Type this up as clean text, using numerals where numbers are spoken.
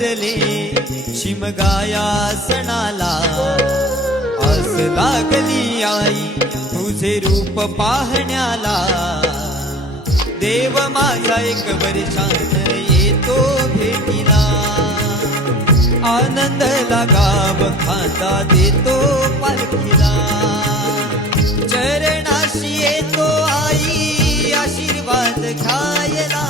भरले शिमगाया सणाला आस लागली आई तुझे रूप पाहण्याला देव माझा एक वर्षान येतो भेटीला आनंद लागाव खांदा देतो पालखीला चरणाशी येतो आई आशीर्वाद घ्यायला